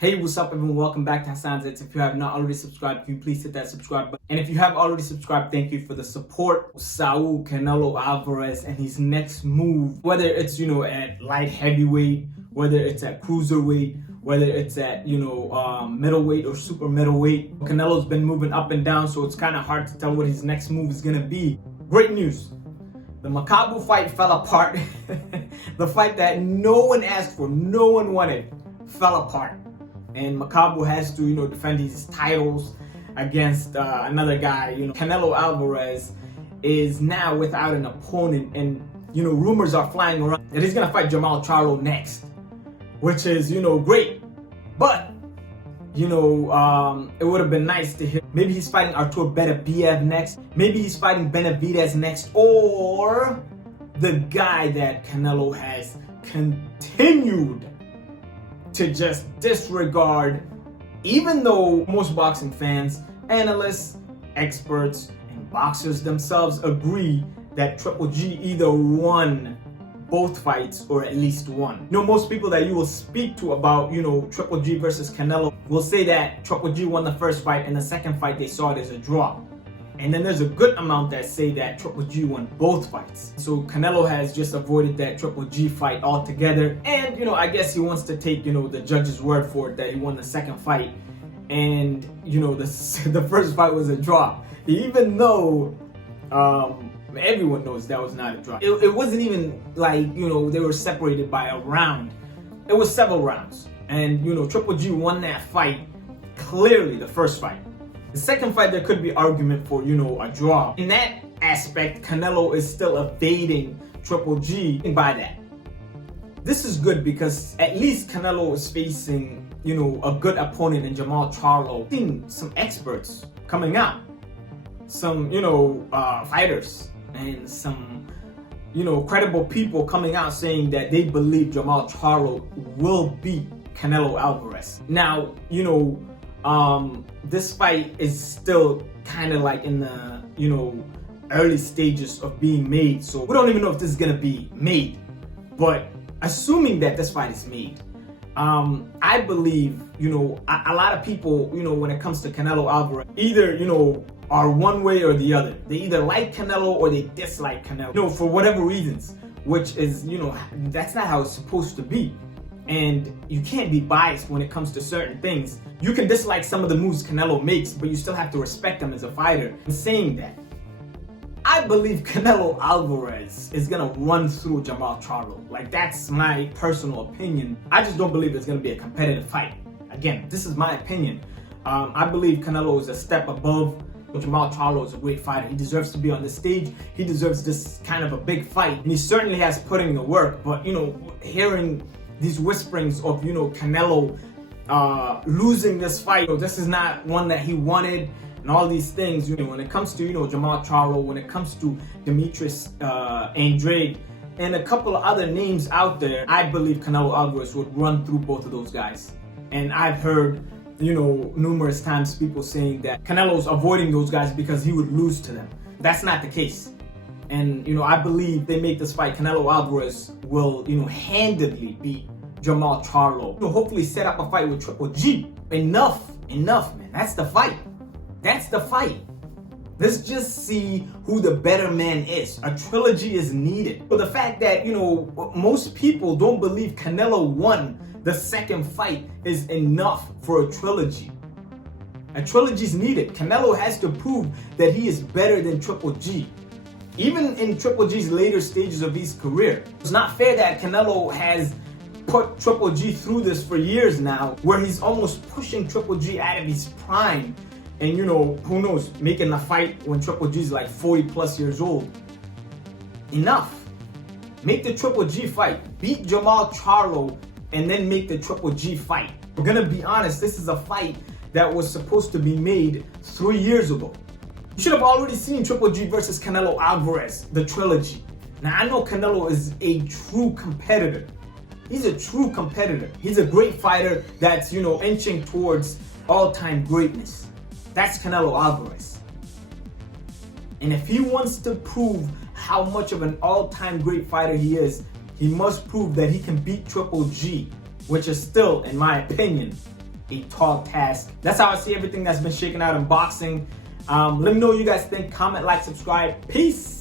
Hey, what's up everyone? Welcome back to Hassan's Hits. If you have not already subscribed, can you please hit that subscribe button? And if you have already subscribed, thank you for the support. Saul Canelo Alvarez and his next move, whether it's, at light heavyweight, whether it's at cruiserweight, whether it's at, middleweight or super middleweight. Canelo's been moving up and down, so it's kind of hard to tell what his next move is going to be. Great news. The Makabu fight fell apart. The fight that no one asked for, no one wanted, fell apart. And Makabu has to, defend his titles against another guy. Canelo Alvarez is now without an opponent, and rumors are flying around that he's gonna fight Jermall Charlo next, which is great. But it would have been nice to hear maybe he's fighting Artur Beterbiev next, maybe he's fighting Benavidez next, or the guy that Canelo has continued to just disregard, even though most boxing fans, analysts, experts, and boxers themselves agree that Triple G either won both fights or at least one. Most people that you will speak to about, Triple G versus Canelo will say that Triple G won the first fight, and the second fight they saw it as a draw. And then there's a good amount that say that Triple G won both fights. So Canelo has just avoided that Triple G fight altogether. And, I guess he wants to take, the judge's word for it that he won the second fight. And, the first fight was a draw. Even though everyone knows that was not a draw. It wasn't even like, they were separated by a round. It was several rounds. And, Triple G won that fight clearly, the first fight. The second fight, there could be argument for, a draw. In that aspect, Canelo is still evading Triple G by that. This is good because at least Canelo is facing, a good opponent in Jermall Charlo. I've seen some experts coming out, some, fighters and some, credible people coming out saying that they believe Jermall Charlo will beat Canelo Alvarez. Now, this fight is still kind of like in the, early stages of being made. So we don't even know if this is going to be made. But assuming that this fight is made, I believe, a lot of people, when it comes to Canelo Alvarez, either, are one way or the other. They either like Canelo or they dislike Canelo, for whatever reasons, which is, that's not how it's supposed to be. And you can't be biased when it comes to certain things. You can dislike some of the moves Canelo makes, but you still have to respect him as a fighter. In saying that, I believe Canelo Alvarez is gonna run through Jermall Charlo. Like, that's my personal opinion. I just don't believe it's gonna be a competitive fight. Again, this is my opinion. I believe Canelo is a step above. Jermall Charlo is a great fighter. He deserves to be on the stage. He deserves this kind of a big fight. And he certainly has put in the work, but hearing these whisperings of, Canelo losing this fight, this is not one that he wanted, and all these things, when it comes to, Jermall Charlo, when it comes to Demetrius Andrade, and a couple of other names out there, I believe Canelo Alvarez would run through both of those guys. And I've heard, numerous times people saying that Canelo's avoiding those guys because he would lose to them. That's not the case. And, I believe they make this fight, Canelo Alvarez will, handedly beat Jermall Charlo. Hopefully set up a fight with Triple G. Enough, man. That's the fight. That's the fight. Let's just see who the better man is. A trilogy is needed. But the fact that, most people don't believe Canelo won the second fight is enough for a trilogy. A trilogy is needed. Canelo has to prove that he is better than Triple G. Even in Triple G's later stages of his career. It's not fair that Canelo has put Triple G through this for years now, where he's almost pushing Triple G out of his prime. And who knows, making a fight when Triple G's like 40 plus years old. Enough. Make the Triple G fight. Beat Jermall Charlo and then make the Triple G fight. We're gonna be honest, this is a fight that was supposed to be made 3 years ago. You should have already seen Triple G versus Canelo Alvarez, the trilogy. Now, I know Canelo is a true competitor. He's a true competitor. He's a great fighter that's, inching towards all-time greatness. That's Canelo Alvarez. And if he wants to prove how much of an all-time great fighter he is, he must prove that he can beat Triple G, which is still, in my opinion, a tall task. That's how I see everything that's been shaking out in boxing. Let me know what you guys think. Comment, like, subscribe. Peace.